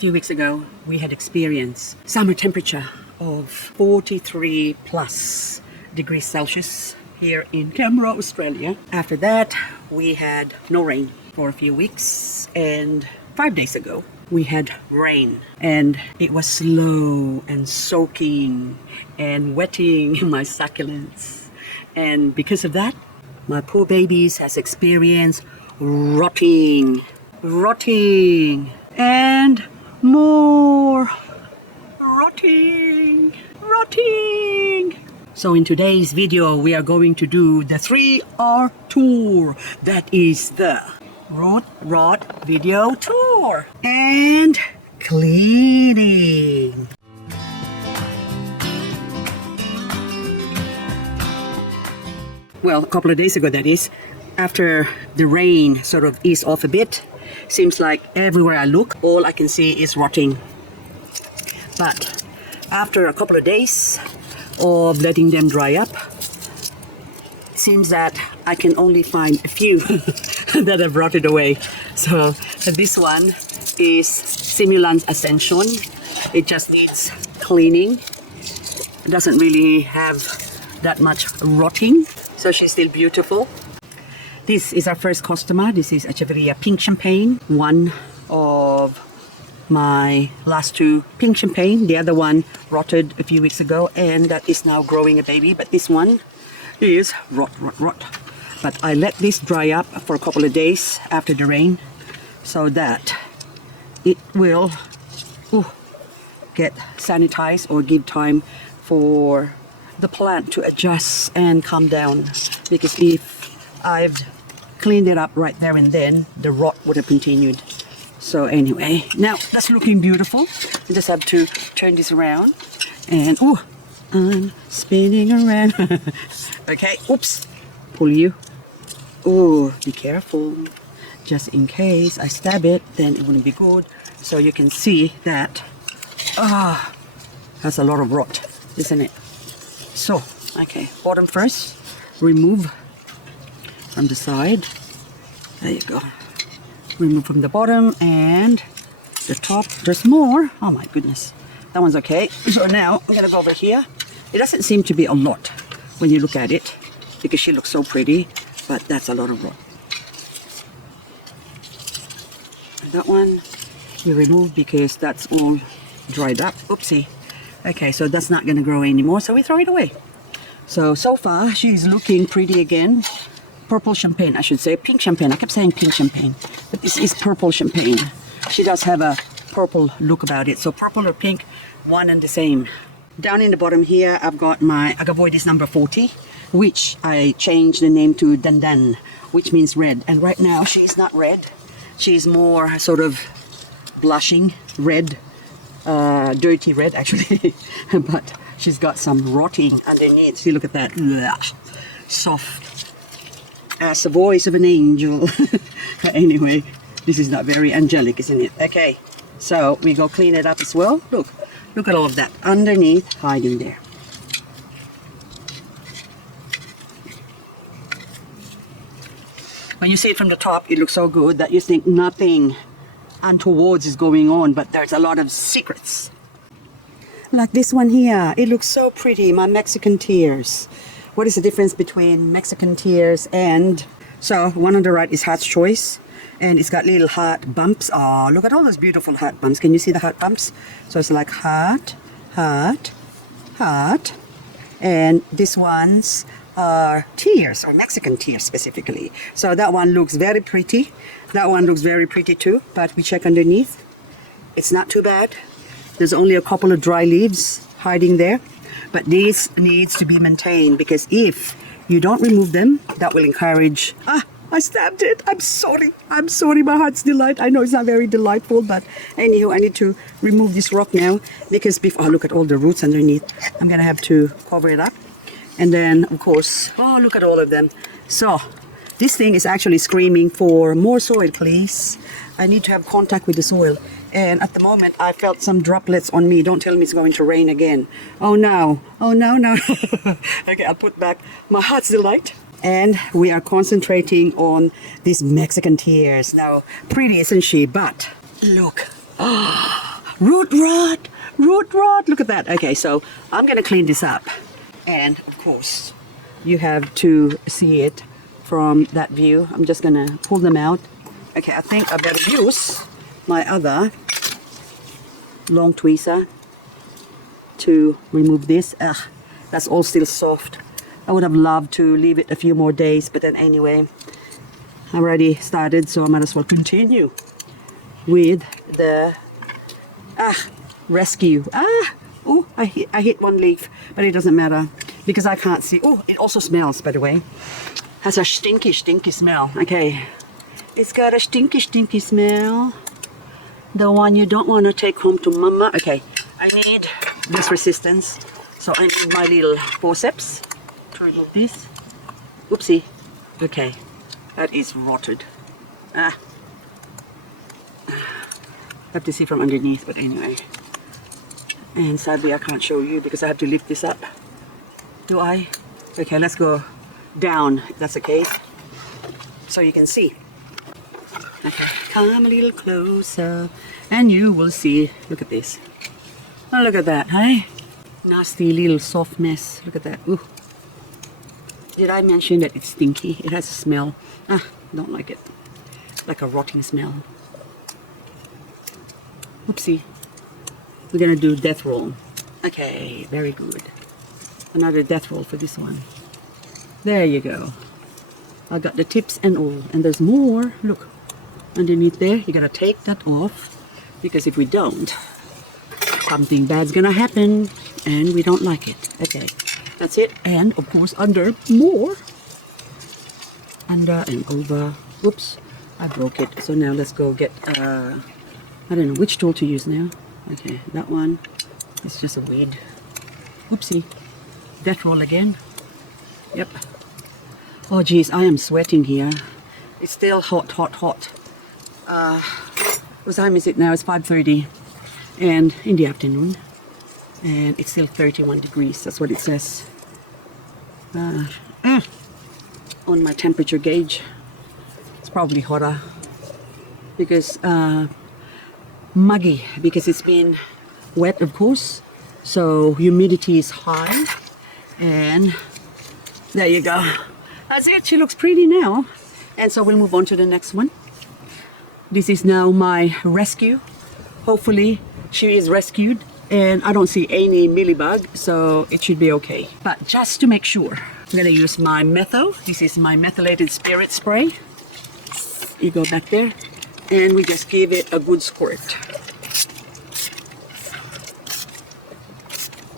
few weeks ago, we had experienced summer temperature of 43 plus degrees Celsius here in Canberra, Australia. After that, we had no rain for a few weeks, and 5 days ago, we had rain, and it was slow and soaking and wetting my succulents. And because of that, my poor babies has experienced rotting, and more rotting. So in today's video, we are going to do the 3R tour. That is the Rootrot video tour and cleaning. Well, a couple of days ago, that is, after the rain sort of eased off a bit, seems like everywhere I look, all I can see is rotting. But after a couple of days of letting them dry up, it seems that I can only find a few that have rotted away. So this one is Succulent Ascension. It just needs cleaning. It doesn't really have that much rotting, so she's still beautiful. This is our first customer. This is Echeverria Pink Champagne, one of my last two pink champagne. The other one rotted a few weeks ago, and that is now growing a baby, but this one is rot. But I let this dry up for a couple of days after the rain so that it will get sanitized or give time for the plant to adjust and calm down, because if I've cleaned it up right there and then, the rot would have continued. So anyway, now that's looking beautiful. I just have to turn this around, and I'm spinning around. Okay, oops, pull you. Oh, be careful, just in case I stab it, then it wouldn't be good. So you can see that that's a lot of rot, isn't it? So, okay, bottom first, remove from the side. There you go. Remove from the bottom, and the top. There's more. Oh my goodness. That one's okay. So now I'm gonna go over here. It doesn't seem to be a lot when you look at it, because she looks so pretty, but that's a lot of rot. And that one we remove because that's all dried up. Oopsie. Okay, so that's not gonna grow anymore, so we throw it away. So far she's looking pretty again. Purple champagne, I should say. Pink champagne. I kept saying pink champagne, but this is purple champagne. She does have a purple look about it. So purple or pink, one and the same. Down in the bottom here, I've got my Agavoides number 40, which I changed the name to Dandan, which means red. And right now, she's not red. She's more sort of blushing red, dirty red actually. But she's got some rotting underneath. See, look at that. Ugh. Soft as the voice of an angel. Anyway, this is not very angelic, isn't it? Okay, so we go clean it up as well. Look at all of that underneath, hiding there. When you see it from the top, it looks so good that you think nothing untoward is going on, but there's a lot of secrets. Like this one here, it looks so pretty, my Mexican tears. What is the difference between Mexican tears and... So one on the right is Heart's Choice, and it's got little heart bumps. Oh, look at all those beautiful heart bumps. Can you see the heart bumps? So it's like heart, heart, heart. And these ones are tears, or Mexican tears specifically. So that one looks very pretty. That one looks very pretty too, but we check underneath. It's not too bad. There's only a couple of dry leaves hiding there. But this needs to be maintained, because if you don't remove them, that will encourage... I stabbed it. I'm sorry. My heart's delight. I know it's not very delightful, but anywho, I need to remove this rock now, because before... look at all the roots underneath. I'm going to have to cover it up. And then, of course... look at all of them. So, this thing is actually screaming for more soil, please. I need to have contact with the soil. And at the moment, I felt some droplets on me. Don't tell me it's going to rain again. Oh no. Okay, I'll put back my heart's delight. And we are concentrating on these Mexican tears. Now, pretty, isn't she? But look. root rot, root rot. Look at that. Okay, so I'm gonna clean this up. And of course, you have to see it from that view. I'm just gonna pull them out. Okay, I think I better use my other long tweezer to remove this. Ugh, that's all still soft. I would have loved to leave it a few more days, but then anyway, I already started, so I might as well continue with the rescue. Oh, I hit one leaf, but it doesn't matter because I can't see. Oh, it also smells, by the way. Has a stinky smell. Okay, it's got a stinky smell. The one you don't want to take home to mama. Okay, I need this resistance, so I need my little forceps to remove this. Oopsie. Okay, that is rotted. Have to see from underneath, but anyway. And sadly I can't show you because I have to lift this up. Do I? Okay, let's go down if that's the case, so you can see. Okay, come a little closer and you will see. Look at this. Oh, look at that, hey? Nasty little soft mess. Look at that. Ooh. Did I mention that it's stinky? It has a smell. Don't like it. Like a rotting smell. Oopsie. We're gonna do death roll. Okay, very good. Another death roll for this one. There you go. I got the tips and all, and there's more. Look, underneath there. You gotta take that off because if we don't, something bad's gonna happen, and we don't like it. Okay, that's it. And of course, under more. Under and over. Oops, I broke it. So now let's go get. I don't know which tool to use now. Okay, that one. It's just a weed. Oopsie. Death roll again. Yep. Oh geez, I am sweating here. It's still hot. What time is it now? It's 5:30 and in the afternoon, and it's still 31 degrees. That's what it says on my temperature gauge. It's probably hotter because muggy, because it's been wet, of course, so humidity is high. And there you go. That's it. She looks pretty now. And so we'll move on to the next one. This is now my rescue. Hopefully she is rescued and I don't see any mealybug, so it should be okay. But just to make sure, I'm gonna use my methyl. This is my methylated spirit spray. You go back there and we just give it a good squirt.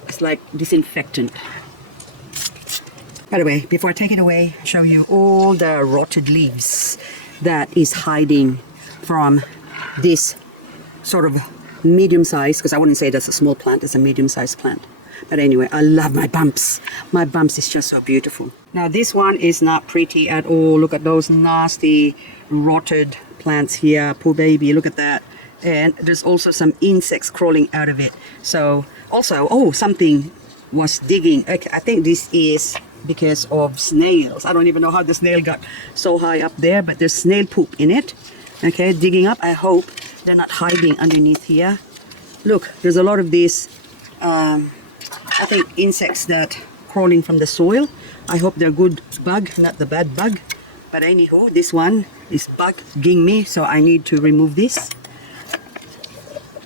It's like disinfectant. By the way, before I take it away, show you all the rotted leaves that is hiding from this sort of medium size, because I wouldn't say that's a small plant, it's a medium sized plant. But anyway, I love my bumps. My bumps is just so beautiful. Now this one is not pretty at all. Look at those nasty rotted plants here. Poor baby, look at that. And there's also some insects crawling out of it. So also, oh, something was digging. Okay, I think this is because of snails. I don't even know how the snail got so high up there, but there's snail poop in it. Okay, digging up. I hope they're not hiding underneath here. Look, there's a lot of these I think insects that crawling from the soil. I hope they're good bug, not the bad bug. But anywho, this one is bugging me, so I need to remove this.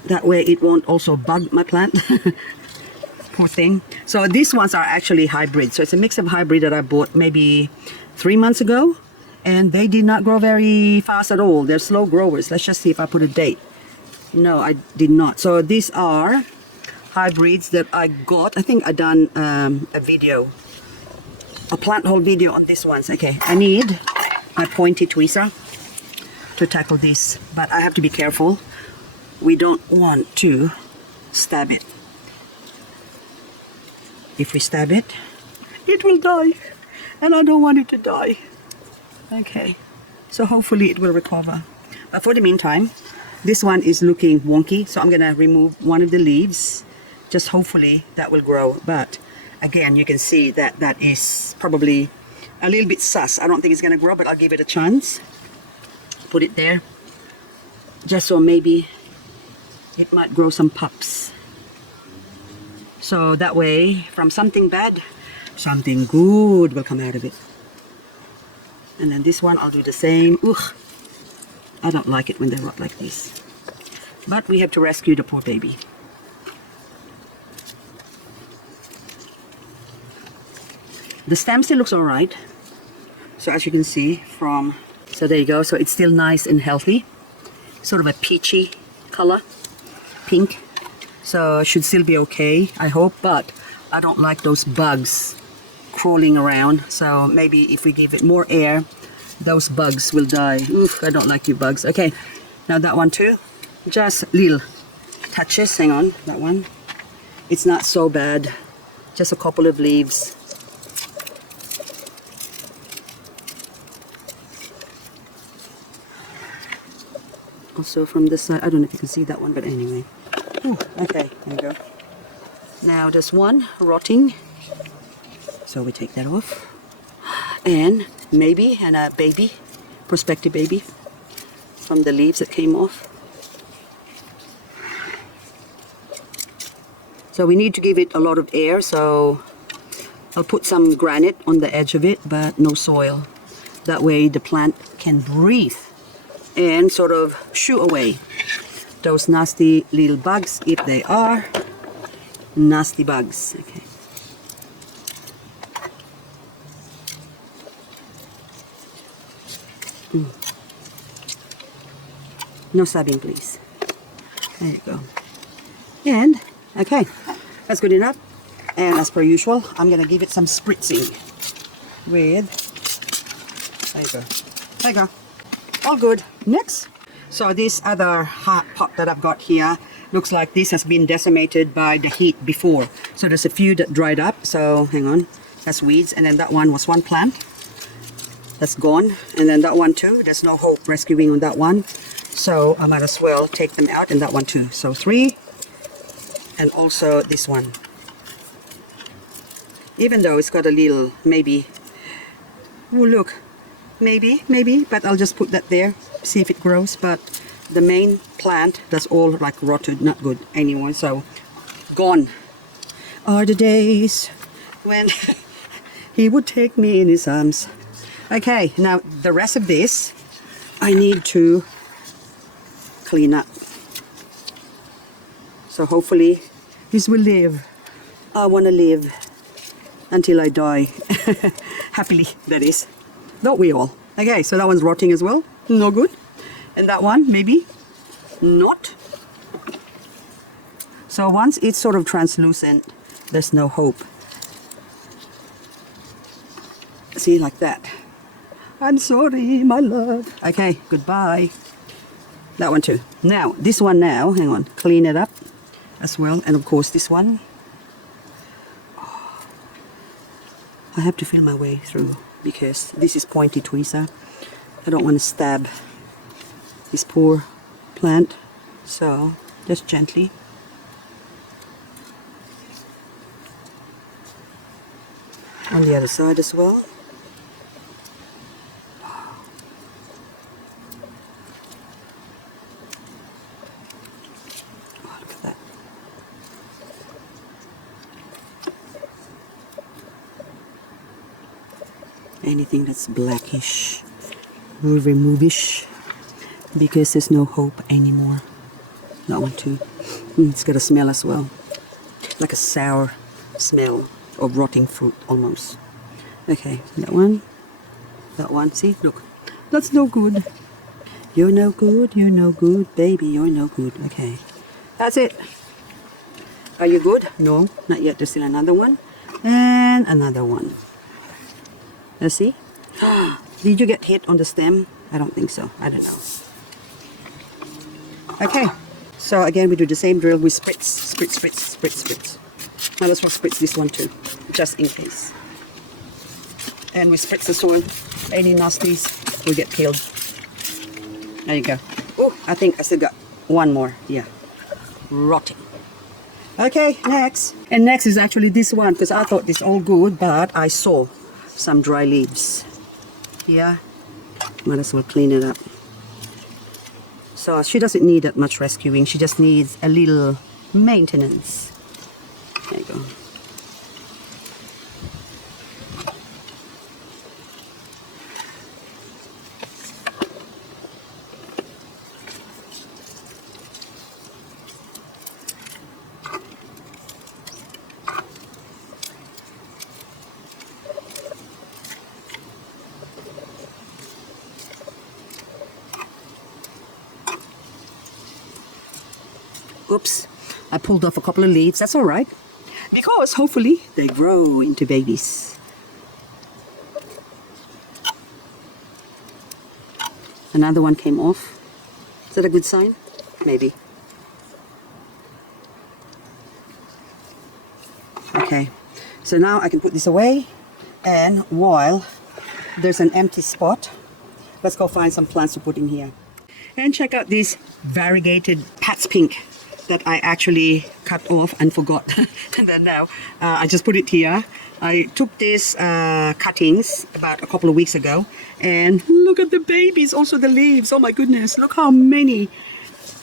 That way it won't also bug my plant. Poor thing. So these ones are actually hybrid. So it's a mix of hybrid that I bought maybe 3 months ago. And they did not grow very fast at all. They're slow growers. Let's just see if I put a date. No, I did not. So these are hybrids that I got. I think I done a video, a plant haul video on these ones. Okay, I need my pointy tweezer to tackle this, but I have to be careful. We don't want to stab it. If we stab it, it will die, and I don't want it to die. Okay, so hopefully it will recover. But for the meantime, this one is looking wonky, so I'm gonna remove one of the leaves. Just hopefully that will grow. But again, you can see that that is probably a little bit sus. I don't think it's gonna grow, but I'll give it a chance. Put it there, just so maybe it might grow some pups. So that way, from something bad, something good will come out of it. And then this one, I'll do the same. Ugh, I don't like it when they rot like this. But we have to rescue the poor baby. The stem still looks all right. So as you can see from, so there you go. So it's still nice and healthy. Sort of a peachy color, pink. So it should still be okay, I hope. But I don't like those bugs crawling around. So maybe if we give it more air, those bugs will die. Oof, I don't like you bugs. Okay, now that one too. Just little touches. Hang on, that one. It's not so bad. Just a couple of leaves. Also from this side, I don't know if you can see that one, but anyway. Ooh, okay, there you go. Now there's one rotting. So we take that off. And maybe, and a baby, prospective baby, from the leaves that came off. So we need to give it a lot of air, so I'll put some granite on the edge of it, but no soil. That way the plant can breathe and sort of shoo away those nasty little bugs, if they are nasty bugs. Okay. No stabbing, please. There you go. And okay, that's good enough. And as per usual, I'm gonna give it some spritzing with, there you go. There you go. All good. Next. So this other hot pot that I've got here looks like this has been decimated by the heat before. So there's a few that dried up. So hang on, that's weeds. And then that one was one plant that's gone. And then that one too, there's no hope rescuing on that one. So I might as well take them out, and that one too. So 3. And also this one. Even though it's got a little, maybe, oh look, maybe, but I'll just put that there, see if it grows. But the main plant, that's all like rotted, not good anymore. So gone are the days when he would take me in his arms. Okay, now the rest of this I need to clean up. So hopefully this will live. I want to live until I die. Happily, that is. Don't we all? Okay, so that one's rotting as well. No good. And that one, maybe not. So once it's sort of translucent, there's no hope. See, like that. I'm sorry, my love. Okay, goodbye. That one too. Now, this one now, hang on, clean it up as well. And of course this one. I have to feel my way through because this is pointy tweezer. I don't want to stab this poor plant. So just gently. On the other side as well. Anything that's blackish, we'll remove-ish because there's no hope anymore. That one too. It's got a smell as well, like a sour smell of rotting fruit almost. Okay, that one, see, look, that's no good. You're no good, you're no good, baby, you're no good. Okay, that's it. Are you good? No, not yet. There's still another one and another one. Let's see. Did you get hit on the stem? I don't think so. I don't know. Okay. So again, we do the same drill. We spritz. Now let's spritz this one too, just in case. And we spritz the soil. Any nasties will get killed. There you go. Oh, I think I still got one more. Yeah. Rotting. Okay, next. And next is actually this one, because I thought this all good, but I saw some dry leaves. Yeah, might as well clean it up. So she doesn't need that much rescuing. She just needs a little maintenance. There you go. Oops, I pulled off a couple of leaves. That's all right, because hopefully they grow into babies. Another one came off. Is that a good sign? Maybe. Okay, so now I can put this away, and while there's an empty spot, let's go find some plants to put in here. And check out this variegated Pat's Pink that I actually cut off and forgot. And then now I just put it here. I took these cuttings about a couple of weeks ago, and look at the babies, also the leaves. Oh my goodness, look how many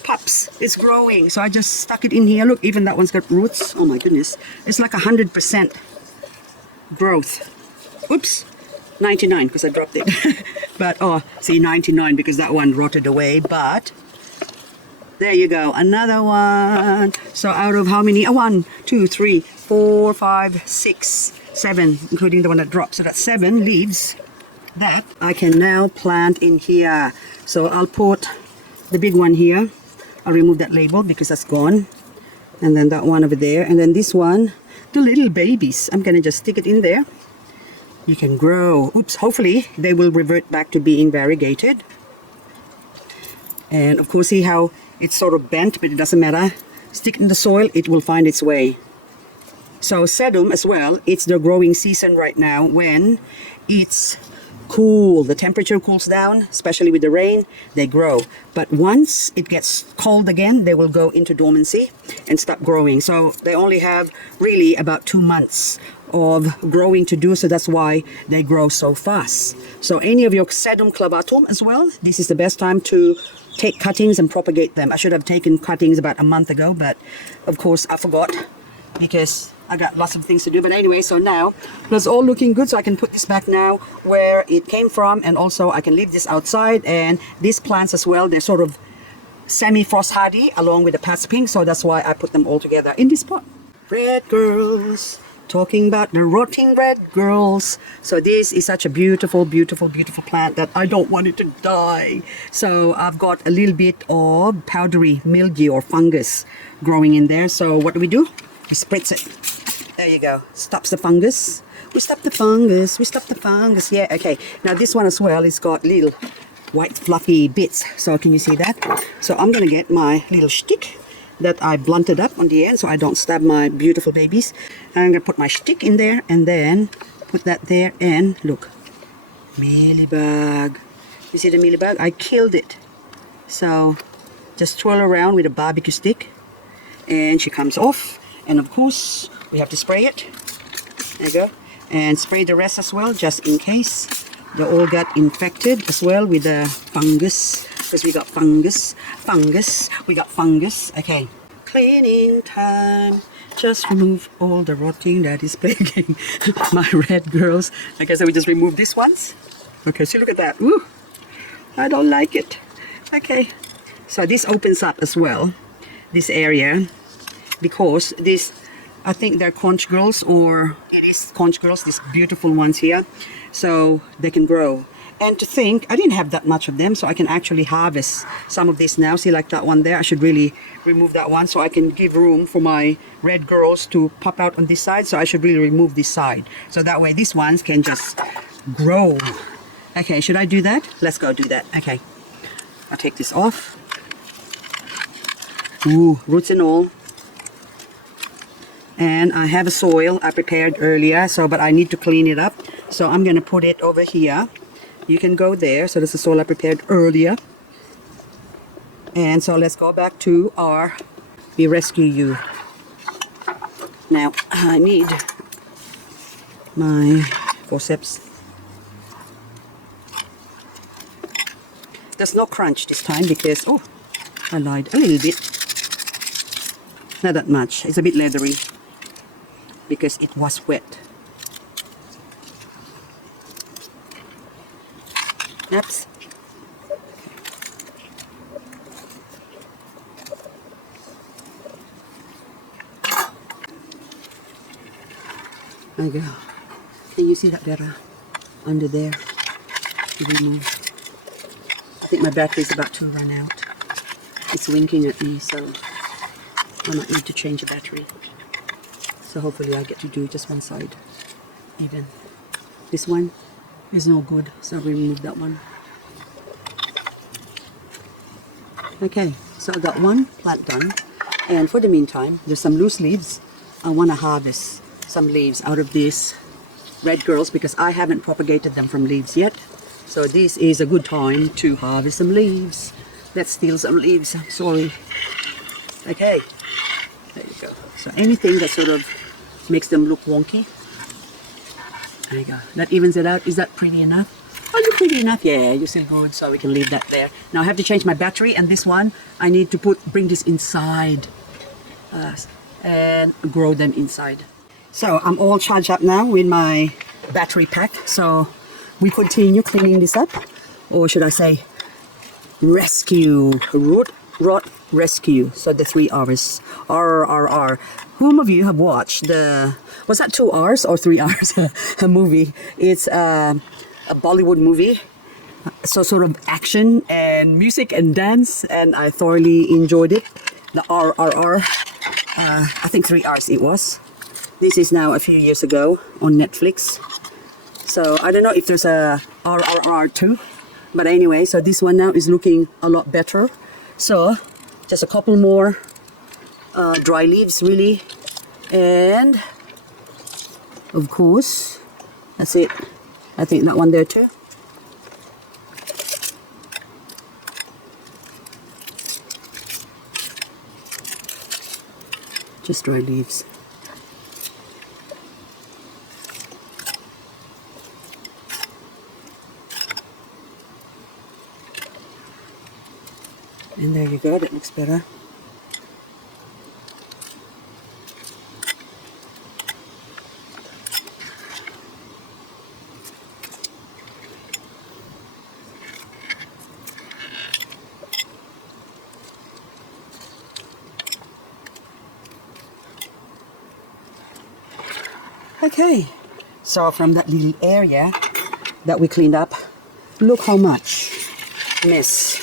pups is growing. So I just stuck it in here. Look, even that one's got roots. Oh my goodness, it's like 100% growth. Oops, 99 because I dropped it. But oh, see, 99 because that one rotted away. But there you go, another one. So out of how many? 1, 2, 3, 4, 5, 6, 7, including the one that dropped. So that's 7 leaves that I can now plant in here. So I'll put the big one here. I'll remove that label because that's gone. And then that one over there. And then this one, the little babies. I'm gonna just stick it in there. You can grow. Oops, hopefully they will revert back to being variegated. And of course, see how it's sort of bent, but it doesn't matter. Stick it in the soil, it will find its way. So sedum as well, it's the growing season right now when it's cool. The temperature cools down, especially with the rain, they grow. But once it gets cold again, they will go into dormancy and stop growing. So they only have really about 2 months of growing to do, so that's why they grow so fast. So any of your sedum clavatum as well, this is the best time to take cuttings and propagate them. I should have taken cuttings about a month ago, but of course I forgot because I got lots of things to do. But anyway, so now it's all looking good, so I can put this back now where it came from, and also I can leave this outside. And these plants as well, they're sort of semi-frost hardy along with the Pat's Pink, so that's why I put them all together in this pot. Red girls, talking about the rotting red girls. So this is such a beautiful, beautiful, beautiful plant that I don't want it to die. So I've got a little bit of powdery mildew or fungus growing in there. So what do? We spritz it. There you go. Stops the fungus. We stop the fungus. We stop the fungus. Yeah, okay. Now this one as well, it's got little white fluffy bits. So can you see that? So I'm going to get my little stick that I blunted up on the end so I don't stab my beautiful babies. I'm going to put my stick in there and then put that there, and look, mealybug. You see the mealybug? I killed it. So just twirl around with a barbecue stick and she comes off. And of course we have to spray it. There you go. And spray the rest as well, just in case they all got infected as well with the fungus. Because we got fungus, we got fungus. Okay, cleaning time. Just remove all the rotting that is plaguing my red girls. Okay, so we just remove these ones. Okay, so look at that. Ooh, I don't like it. Okay, so this opens up as well, this area, because this, I think they're conch girls, or it is conch girls, these beautiful ones here. So they can grow. And to think, I didn't have that much of them, so I can actually harvest some of this now. See, like that one there, I should really remove that one so I can give room for my red girls to pop out on this side. So I should really remove this side. So that way these ones can just grow. Okay, should I do that? Let's go do that. Okay, I'll take this off. Ooh, roots and all. And I have a soil I prepared earlier, so but I need to clean it up. So I'm going to put it over here. You can go there. So this is all I prepared earlier. And so let's go back to our We Rescue You. Now I need my forceps. There's no crunch this time because, oh, I lied a little bit. Not that much. It's a bit leathery because it was wet. Oops. There you go. Can you see that better? Under there. Remove. I think my battery is about to run out. It's winking at me, so I might need to change the battery. So hopefully I get to do just one side. Even this one is no good, so we remove that one. Okay, so I got one plant done, and for the meantime, there's some loose leaves. I want to harvest some leaves out of these red girls because I haven't propagated them from leaves yet. So this is a good time to harvest some leaves. Let's steal some leaves. Sorry. Okay, there you go. So anything that sort of makes them look wonky. There you go. That evens it out. Is that pretty enough? Are you pretty enough? Yeah, you're still good, so we can leave that there. Now I have to change my battery, and this one I need to bring this inside and grow them inside. So I'm all charged up now with my battery pack. So we continue cleaning this up, or should I say rescue, Rootrot rescue. So the 3 R's, R. Whom of you have watched the, was that 2 R's or 3 R's? A movie. It's a Bollywood movie. So sort of action and music and dance, and I thoroughly enjoyed it. The RRR, I think 3 R's it was. This is now a few years ago on Netflix. So I don't know if there's a RRR too. But anyway, so this one now is looking a lot better. So just a couple more dry leaves really. And of course, that's it. I think that one there too. Just dry leaves. And there you go, that looks better. Okay, so from that little area that we cleaned up, look how much mess.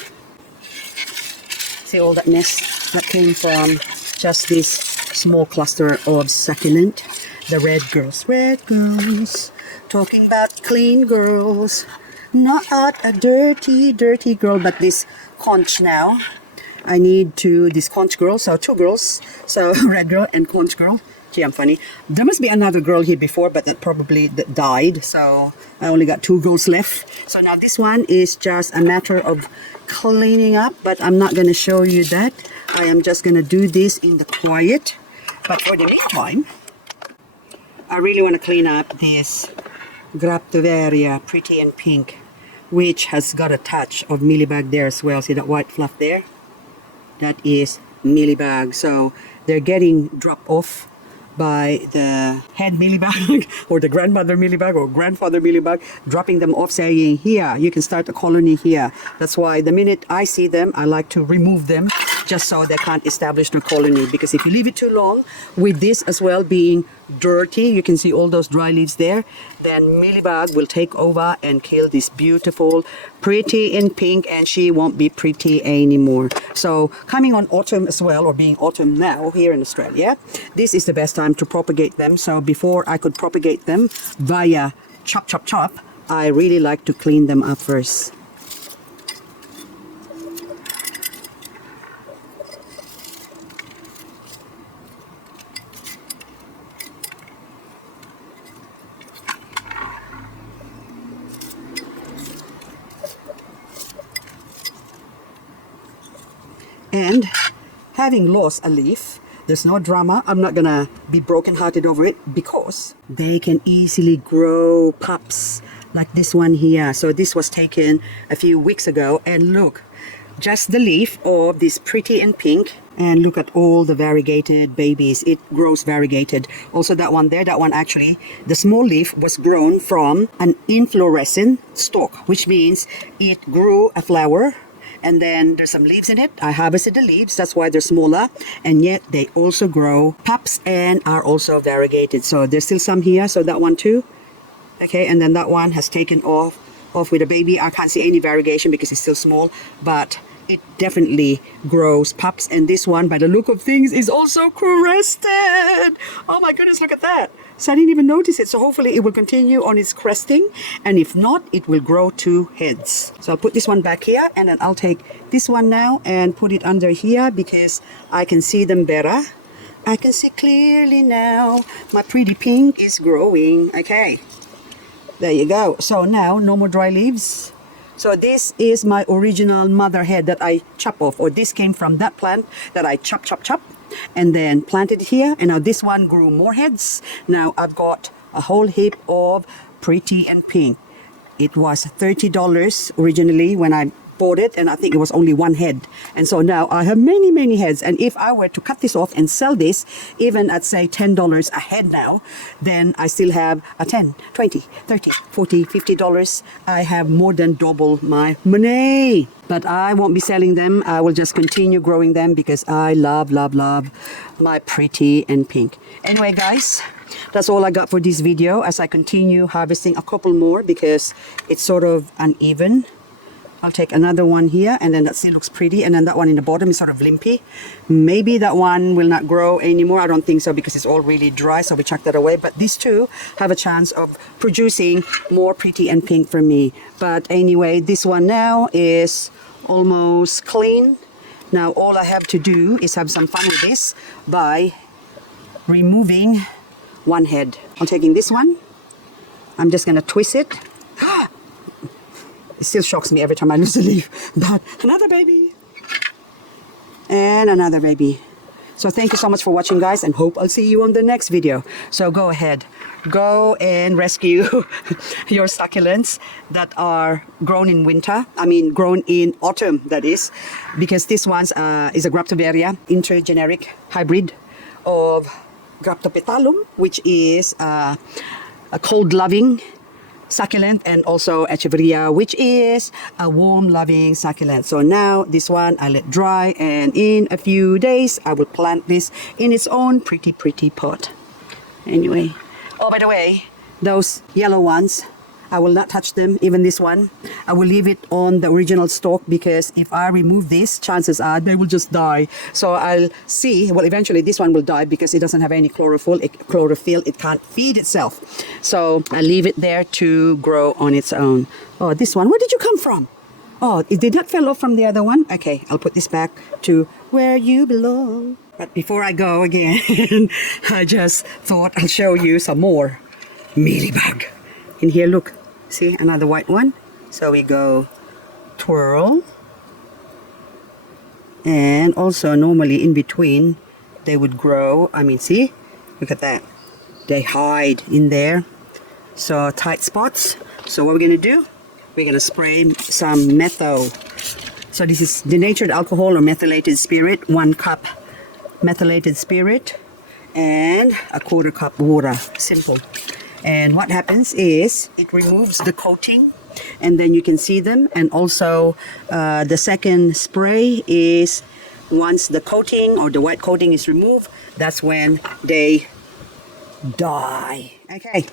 See all that mess that came from just this small cluster of succulent. The red girls, talking about clean girls, not a dirty girl, but this conch now. I need this conch girl, so 2 girls, so red girl and conch girl. Gee, I'm funny. There must be another girl here before, but that probably died, so I only got 2 girls left. So now this one is just a matter of cleaning up, but I'm not going to show you that. I am just going to do this in the quiet. But for the meantime, I really want to clean up this Graptovaria, pretty and pink, which has got a touch of mealybug there as well. See that white fluff there? That is mealybug. So they're getting dropped off by the head mealybug or the grandmother mealybug or grandfather mealybug, dropping them off saying, here, you can start a colony here. That's why the minute I see them, I like to remove them just so they can't establish their colony. Because if you leave it too long, with this as well being dirty, you can see all those dry leaves there, then mealybug will take over and kill this beautiful, pretty in pink, and she won't be pretty anymore. So coming on autumn as well, or being autumn now here in Australia, this is the best time to propagate them. So before I could propagate them via chop, I really like to clean them up first. And having lost a leaf, there's no drama. I'm not gonna be brokenhearted over it because they can easily grow pups like this one here. So this was taken a few weeks ago, and look, just the leaf of this pretty and pink. And look at all the variegated babies. It grows variegated. Also that one there, that one actually, the small leaf was grown from an inflorescent stalk, which means it grew a flower and then there's some leaves in it. I harvested the leaves, that's why they're smaller, and yet they also grow pups and are also variegated. So there's still some here, so that one too. Okay, and then that one has taken off with a baby. I can't see any variegation because it's still small, but it definitely grows pups. And this one, by the look of things, is also crested. Oh my goodness, look at that. So I didn't even notice it. So hopefully it will continue on its cresting, and if not, it will grow 2 heads. So I'll put this one back here, and then I'll take this one now and put it under here because I can see them better. I can see clearly now. My pretty pink is growing. Okay, there you go. So now no more dry leaves. So this is my original mother head that I chop off, or this came from that plant that I chop and then planted here. And now this one grew more heads. Now I've got a whole heap of pretty and pink. It was $30 originally when I bought it, and I think it was only 1 head. And so now I have many heads, and if I were to cut this off and sell this even at say $10 a head now, then I still have a 10, 20, 30, 40, $50. I have more than double my money. But I won't be selling them. I will just continue growing them because I love my pretty and pink. Anyway guys, that's all I got for this video as I continue harvesting a couple more because it's sort of uneven. I'll take another one here, and then that still looks pretty, and then that one in the bottom is sort of limpy. Maybe that one will not grow anymore. I don't think so because it's all really dry, so we chuck that away. But these two have a chance of producing more pretty and pink for me. But anyway, this one now is almost clean. Now all I have to do is have some fun with this by removing 1 head. I'm taking this one. I'm just gonna twist it. It still shocks me every time I lose a leaf. But another baby. And another baby. So thank you so much for watching, guys, and hope I'll see you on the next video. So go ahead. Go and rescue your succulents that are grown in winter. I mean, grown in autumn, that is. Because this one is a Graptoveria intergeneric hybrid of Graptopetalum, which is a cold-loving succulent, and also Echeveria, which is a warm-loving succulent. So now this one I let dry, and in a few days I will plant this in its own pretty pot. Anyway, oh, by the way, those yellow ones, I will not touch them, even this one. I will leave it on the original stalk because if I remove this, chances are they will just die. So I'll see, well, eventually this one will die because it doesn't have any chlorophyll. It can't feed itself. So I leave it there to grow on its own. Oh, this one, where did you come from? Oh, did that fall off from the other one? Okay, I'll put this back to where you belong. But before I go again, I just thought I'll show you some more mealybug. In here, look. See, another white one. So we go twirl, and also normally in between they would grow. I mean, see, look at that, they hide in there, so tight spots. So what we're gonna do, we're gonna spray some methyl. So this is denatured alcohol or methylated spirit, 1 cup methylated spirit and a 1/4 cup water. Simple. And what happens is it removes the coating, and then you can see them. And also the second spray is once the coating or the white coating is removed, that's when they die. Okay,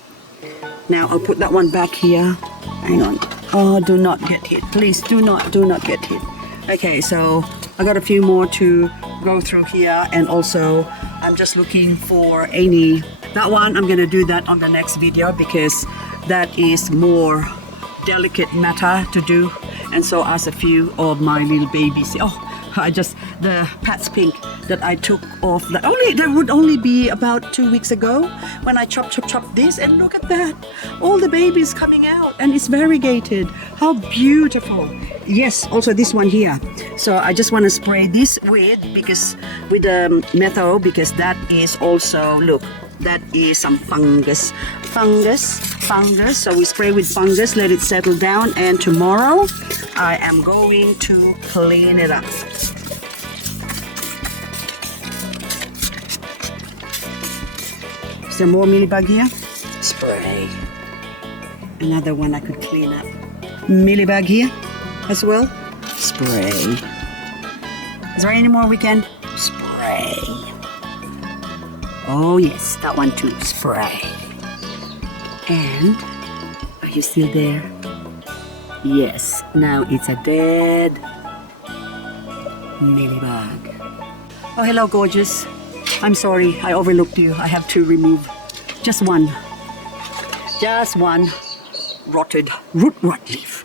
now I'll put that one back here. Hang on. Oh, do not get hit, please. Do not get hit. Okay, so I got a few more to go through here, and also I'm just looking for any. That one, I'm going to do that on the next video because that is more delicate matter to do. And so as a few of my little babies. Oh, the Pat's Pink. that I took off. That would only be about 2 weeks ago when I chop this, and look at that. All the babies coming out, and it's variegated. How beautiful. Yes, also this one here. So I just want to spray this with methyl, because that is also, look, that is some fungus. So we spray with fungus, let it settle down, and tomorrow I am going to clean it up. Is there more mealybug here? Spray. Another one I could clean up. Mealybug here as well. Spray. Is there any more we can spray? Oh yes, that one too. Spray. And are you still there? Yes, now it's a dead mealybug. Oh, hello, gorgeous. I'm sorry, I overlooked you. I have to remove just one rotted root rot leaf.